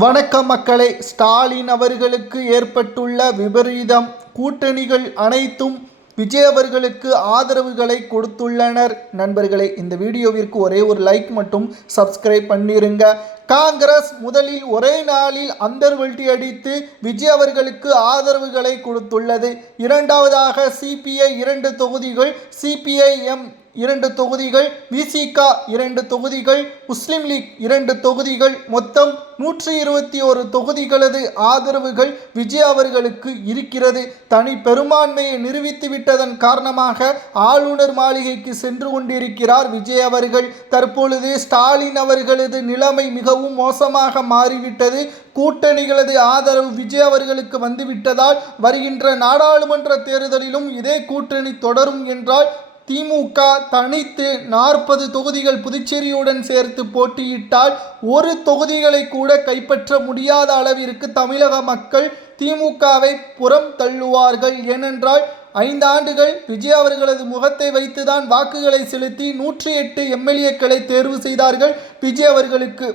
வணக்கம் மக்களே. ஸ்டாலின் அவர்களுக்கு ஏற்பட்டுள்ள விபரீதம். கூட்டணிகள் அனைத்தும் விஜய் அவர்களுக்கு ஆதரவுகளை கொடுத்துள்ளனர். நண்பர்களே, இந்த வீடியோவிற்கு ஒரே ஒரு லைக் மட்டும் சப்ஸ்கிரைப் பண்ணிருங்க. காங்கிரஸ் முதலில் ஒரே நாளில் அந்தர்வல்டி அடித்து விஜய் அவர்களுக்கு ஆதரவுகளை கொடுத்துள்ளது. இரண்டாவதாக சிபிஐ 2 தொகுதிகள், சிபிஐஎம் 2 தொகுதிகள், விசிக 2 தொகுதிகள், முஸ்லிம் லீக் 2 தொகுதிகள், மொத்தம் 121 தொகுதிகளது ஆதரவுகள் விஜய் அவர்களுக்கு இருக்கிறது. தனி பெரும்பான்மையை நிரூபித்து விட்டதன் காரணமாக ஆளுநர் மாளிகைக்கு சென்று கொண்டிருக்கிறார் விஜய் அவர்கள். தற்பொழுது ஸ்டாலின் அவர்களது நிலைமை மிகவும் மோசமாக மாறிவிட்டது. கூட்டணிகளது ஆதரவு விஜய் அவர்களுக்கு வந்துவிட்டதால் வருகின்ற நாடாளுமன்ற தேர்தலிலும் இதே கூட்டணி தொடரும் என்றால் திமுக தனித்து 40 தொகுதிகள் புதுச்சேரியுடன் சேர்த்து போட்டியிட்டால் ஒரு தொகுதிகளை கூட கைப்பற்ற முடியாத அளவிற்கு தமிழக மக்கள் திமுகவை புறம் தள்ளுவார்கள். ஏனென்றால் 5 ஆண்டுகள் விஜய் அவர்களது முகத்தை வைத்துதான் வாக்குகளை செலுத்தி 108 எம்எல்ஏக்களை தேர்வு செய்தார்கள் விஜய் அவர்களுக்கு.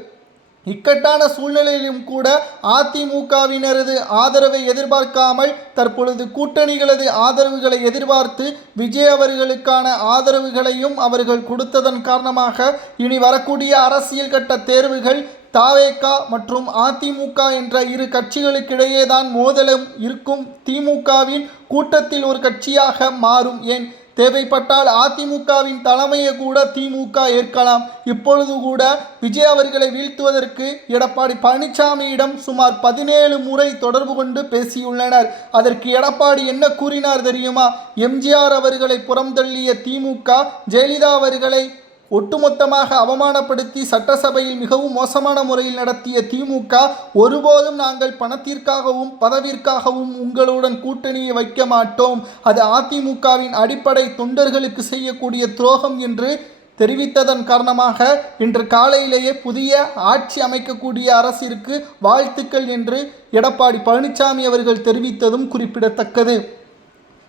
இக்கட்டான சூழ்நிலையிலும் கூட அதிமுகவினரது ஆதரவை எதிர்பார்க்காமல் தற்பொழுது கூட்டணிகளது ஆதரவுகளை எதிர்பார்த்து விஜய் அவர்களுக்கான ஆதரவுகளையும் அவர்கள் கொடுத்ததன் காரணமாக இனி வரக்கூடிய அரசியல் கட்ட தேர்வுகள் தாவேகா மற்றும் அதிமுக என்ற இரு கட்சிகளுக்கிடையே தான் மோதலும் இருக்கும். திமுகவின் கூட்டத்தில் ஒரு கட்சியாக மாறும். ஏன் தேவைப்பட்டால் அதிமுகவின் தலைமையை கூட திமுக ஏற்கலாம். இப்பொழுது கூட விஜய் அவர்களை வீழ்த்துவதற்கு எடப்பாடி பழனிசாமியிடம் சுமார் 17 முறை தொடர்பு கொண்டு பேசியுள்ளனர். அதற்கு எடப்பாடி என்ன கூறினார் தெரியுமா? எம்ஜிஆர் அவர்களை புறம்தள்ளிய திமுக ஜெயலலிதா அவர்களை ஒட்டுமொத்தமாக அவமானப்படுத்தி சட்டசபையில் மிகவும் மோசமான முறையில் நடத்திய திமுக ஒருபோதும் நாங்கள் பணத்திற்காகவும் பதவிற்காகவும் உங்களுடன் கூட்டணியை வைக்க மாட்டோம், அது அதிமுகவின் அடிப்படை தொண்டர்களுக்கு செய்யக்கூடிய துரோகம் என்று தெரிவித்ததன் காரணமாக இன்று காலையிலேயே புதிய ஆட்சி அமைக்கக்கூடிய அரசிற்கு வாழ்த்துக்கள் என்று எடப்பாடி பழனிசாமி அவர்கள் தெரிவித்ததும் குறிப்பிடத்தக்கது.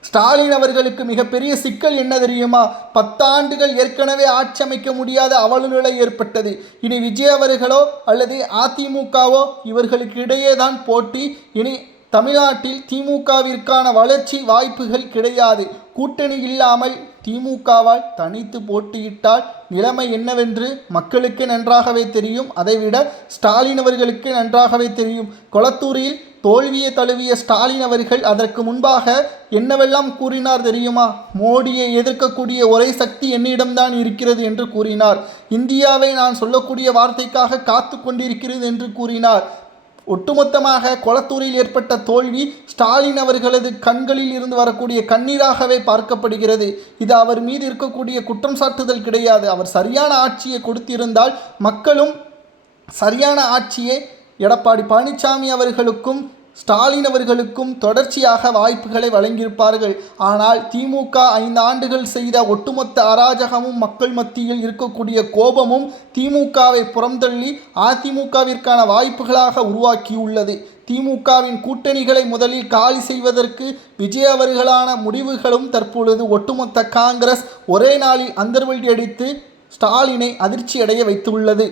ஸ்டாலின் அவர்களுக்கு மிகப்பெரிய சிக்கல் என்ன தெரியுமா? 10 ஆண்டுகள் ஏற்கனவே ஆட்சி அமைக்க முடியாத அவலநிலை ஏற்பட்டது. இனி விஜய் அவர்களோ அல்லது அதிமுகவோ இவர்களுக்கு இடையே தான் போட்டி. இனி தமிழ்நாட்டில் திமுகவிற்கான வளர்ச்சி வாய்ப்புகள் கிடையாது. கூட்டணி இல்லாமல் திமுகவால் தனித்து போட்டியிட்டால் நிலைமை என்னவென்று மக்களுக்கு நன்றாகவே தெரியும். அதைவிட ஸ்டாலின் அவர்களுக்கு நன்றாகவே தெரியும். கொளத்தூரில் தோல்வியை தழுவிய ஸ்டாலின் அவர்கள் அதற்கு முன்பாக என்னவெல்லாம் கூறினார் தெரியுமா? மோடியை எதிர்க்கக்கூடிய ஒரே சக்தி என்னிடம்தான் இருக்கிறது என்று கூறினார். இந்தியாவை நான் சொல்லக்கூடிய வார்த்தைக்காக காத்து கொண்டிருக்கிறது என்று கூறினார். ஒட்டுமொத்தமாக கொளத்தூரில் ஏற்பட்ட தோல்வி ஸ்டாலின் அவர்களது கண்களில் இருந்து வரக்கூடிய கண்ணீராகவே பார்க்கப்படுகிறது. இது அவர் மீது இருக்கக்கூடிய குற்றம் சாட்டுதல் கிடையாது. அவர் சரியான ஆட்சியை கொடுத்திருந்தால் மக்களும் சரியான ஆட்சியை எடப்பாடி பழனிசாமி அவர்களுக்கும் ஸ்டாலின் அவர்களுக்கும் தொடர்ச்சியாக வாய்ப்புகளை வழங்கியிருப்பார்கள். ஆனால் திமுக 5 ஆண்டுகள் செய்த ஒட்டுமொத்த அராஜகமும் மக்கள் மத்தியில் இருக்கக்கூடிய கோபமும் திமுகவை புறம்தள்ளி அதிமுகவிற்கான வாய்ப்புகளாக உருவாக்கியுள்ளது. திமுகவின் கூட்டணிகளை முதலில் காலி செய்வதற்கு விஜய் அவர்களான முடிவுகளும் தற்பொழுது ஒட்டுமொத்த காங்கிரஸ் ஒரே நாளில் அந்தர்வல்டி அடித்து ஸ்டாலினை அதிர்ச்சி அடைய வைத்துள்ளது.